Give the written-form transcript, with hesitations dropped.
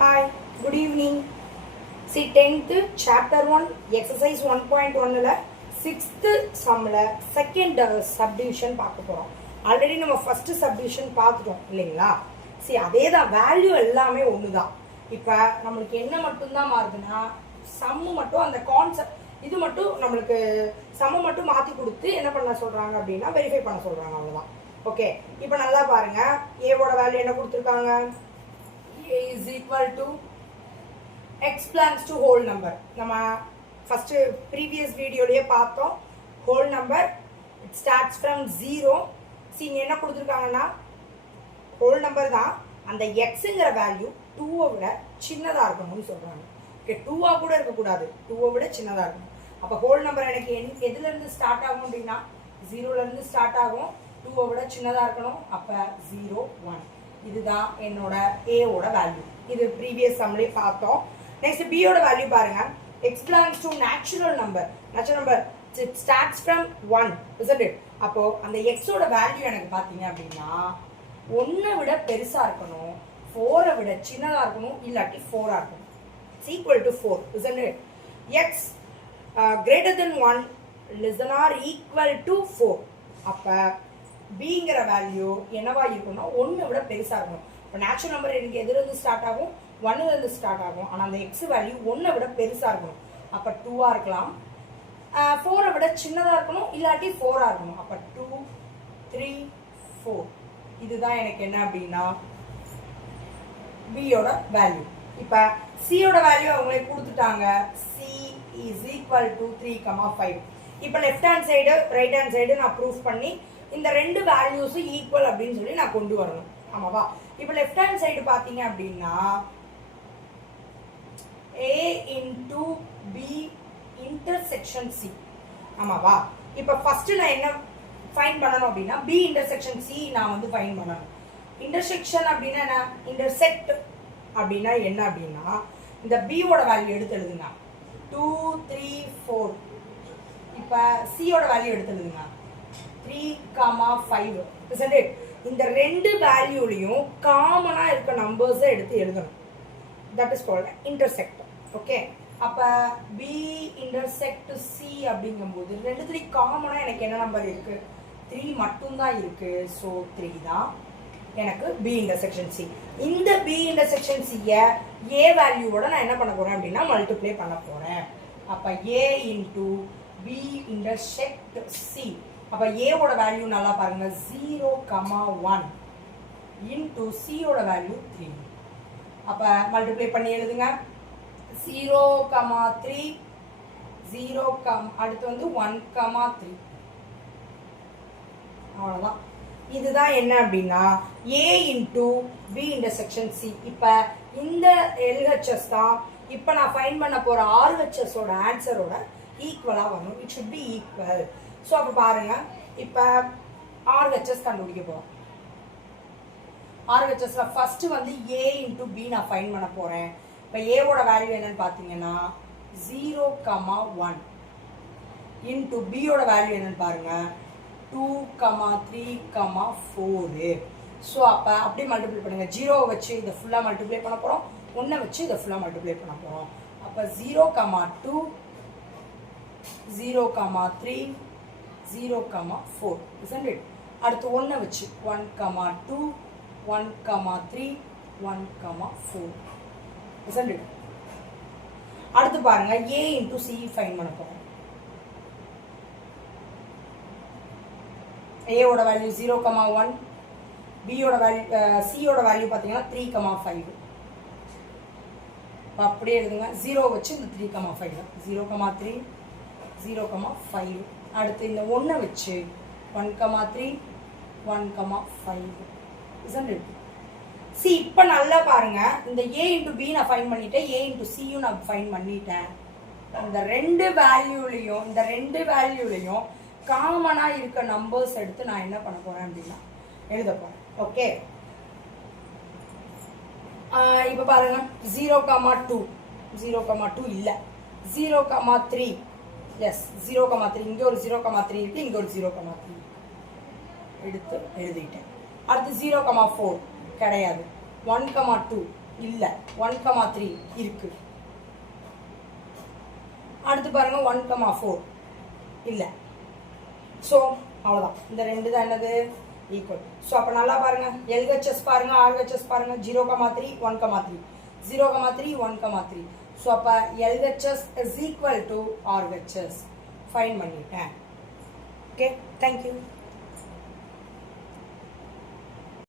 Hi, good evening. See 10th chapter 1 exercise 1.1 6th sum second subdivision பார்க்க போறோம். Already நம்ம first subdivision பார்த்துட்டோம் இல்லைங்களா? see அதே தான் வேல்யூ எல்லாமே ஒண்ணுதான். இப்போ நமக்கு என்ன மட்டும் தான் மாறுதுன்னா சம் மட்டும் அந்த கான்செப்ட் இது மட்டும் நம்மளுக்கு சம் மட்டும் மாத்தி கொடுத்து என்ன பண்ண சொல்றாங்க அப்படின்னா வெரிஃபை பண்ண சொல்றாங்க அவ்வளவுதான். ஓகே, இப்போ நல்லா பாருங்க. a ஓட வேல்யூ என்ன கொடுத்திருக்காங்க? a is equal to x belongs to whole number. நம்ம first previous videoலயே பார்த்தோம். whole number it starts from 0. see இங்க என்ன கொடுத்திருக்காங்கன்னா whole number தான். அந்த xங்கற வேல்யூ 2 விட சின்னதா இருக்கணும்னு சொல்றாங்க. ஓகே, 2 கூட இருக்க கூடாது. 2 விட சின்னதா இருக்கணும். அப்ப whole number எனக்கு எதுல இருந்து ஸ்டார்ட் ஆகும் அப்படினா 0 ல இருந்து ஸ்டார்ட் ஆகும். 2 விட சின்னதா இருக்கணும். அப்ப 0 1. இதுதான் என்னோட a ஓட வேல்யூ. இது previous sumல பார்த்தோம். next b ஓட வேல்யூ பாருங்க. x belongs to natural number. natural number it starts from 1, isn't it? அப்போ அந்த x ஓட வேல்யூ எனக்கு பாத்தீங்க அப்படினா 1 விட பெருசா இருக்கணும், 4 விட சின்னதா இருக்கணும், இல்லாட்டி 4 ஆ இருக்கணும். it's equal to 4, isn't it? x greater than 1 less than or equal to 4. அப்ப bங்கிற வேல்யூ என்னவா இருக்கும்னா 1 விட பெருசா இருக்கும். இப்போ நேச்சுரல் நம்பர் எனக்கு எதுல இருந்து ஸ்டார்ட் ஆகும்? 1 ல இருந்து ஸ்டார்ட் ஆகும். ஆனா அந்த x வேல்யூ 1 விட பெருசா இருக்கணும். அப்ப 2 ஆ இருக்கலாம். 4 விட சின்னதா இருக்கணும், இல்லாட்டி 4 ஆ இருக்கணும். அப்ப 2 3 4. இதுதான் எனக்கு என்ன அப்படினா b யோட வேல்யூ. இப்ப c யோட வேல்யூ அவங்களே கொடுத்துட்டாங்க. c is equal to 3,5. இப்போ left hand side right hand side நான் ப்ரூஃப் பண்ணி இந்த ரெண்டு வேல்யூஸும் ஈக்குவல் அப்படின்னு சொல்லி நான் கொண்டு வரணும். ஆமாவா? இப்போ லெஃப்ட் ஹேண்ட் சைடு பாத்தீங்க அப்படின்னா a into b intersection c. ஆமாவா? இப்போ ஃபர்ஸ்ட் நான் என்ன ஃபைண்ட் பண்ணனும் அப்படின்னா b intersection c நான் வந்து ஃபைண்ட் பண்ணனும். இன்டர்செக்ஷன் அப்படினா என்ன? இன்டர்செக்ட் அப்படினா என்ன அப்படின்னா இந்த b ஓட வேல்யூ எடுத்து எழுதுங்க. 2 3 4. இப்போ c ஓட வேல்யூ எடுத்து எழுதுங்க. 3,5, isn't it? இந்த ரெண்டு வேல்யூலயும் காமனா இருக்க நம்பர்ஸ் எடுத்து எழுதணும். that is called intersect. Okay, அப்ப b intersect c அப்படிங்கும்போது ரெண்டுத்துலயும் காமனா எனக்கு என்ன நம்பர் இருக்கு? 3 மட்டும் தான் இருக்கு. சோ 3 தான் எனக்கு b intersection c. இந்த b intersection c ய a வேல்யூவோட நான் என்ன பண்ண போறேன் அப்படினா மல்டிப்ளை பண்ண போறேன். அப்ப a into b intersect c. அப்ப a ஓட வேல்யூ நல்லா பாருங்க. 0,1 into c ஓட வேல்யூ 3. அப்ப மல்டிப்ளை பண்ணி எழுதுங்க. 0,3 0, அடுத்து வந்து 1,3. அவ்வளவுதான். இதுதான் என்ன அப்படின்னா a into b intersection c. இப்ப இந்த LHS தான் இப்ப நான் ஃபைண்ட் பண்ண போற RHS ஓட ஆன்சரோட ஈக்குவலா வரணும். It should be equal. So அப்ப பாருங்க, இப்ப RHS கண்டுபிடிக்க போறோம். RHS ல ஃபர்ஸ்ட் வந்து a into b நான் ஃபைண்ட் பண்ண போறேன். இப்ப a ஓட வேல்யூ என்னன்னு பாத்தீங்கன்னா 0,1 into b ஓட வேல்யூ என்னன்னு பாருங்க 2,3,4. சோ அப்ப அப்படியே மல்டிப்ளை பண்ணுங்க. 0 வச்சு இத ஃபுல்லா மல்டிப்ளை பண்ண போறோம். 1 வச்சு இத ஃபுல்லா மல்டிப்ளை பண்ண போறோம். அப்ப 0,2 0,3 0,4, isn't it? அடுத்து 1 வச்சு 1,2 1,3 1,4, isn't it? அடுத்து பாருங்க a into c ஃபைண்ட் பண்ண போறோம். a ஓட வேல்யூ 0,1, b ஓட வேல்யூ c ஓட வேல்யூ பாத்தீங்கன்னா 3,5. அப்படியே எழுதுங்க. 0 வச்சு இந்த 3,5 0,3 0,5. அடுத்து இந்த 1 வச்சு 1,3 1,5, isn't it? see இப்ப நல்லா பாருங்க. இந்த a into b நான் ஃபைண்ட் பண்ணிட்டேன். a into c யும் நான் ஃபைண்ட் பண்ணிட்டேன். இந்த ரெண்டு வேல்யூலயும் காமனா இருக்க நம்பர்ஸ் எடுத்து நான் என்ன பண்ண போறேன் அப்படினா எழுத போறேன். ஓகே, இப்ப பாருங்க 0,2 0,2 இல்ல 0,3. எஸ் 0,3. இங்க ஒரு 0,3 இருக்கு, இங்க ஒரு 0,3 எடுத்து எழுதிட்டேன். அடுத்து 0,4 கிடையாது. 1,2 இல்லை 1,3 இருக்கு. அடுத்து பாருங்க 1,4 இல்லை. ஸோ அவ்வளோதான், இந்த ரெண்டு தான் என்னது ஈக்குவல். ஸோ அப்போ நல்லா பாருங்க, எல்ஹெச்எஸ் பாருங்க, ஆர்ஹெச்எஸ் பாருங்க, 0,3 1,3 0,3 1,3. ஸோ அப்போ LHS is equal to RHS fine பண்ணிட்டேன். Okay, thank you.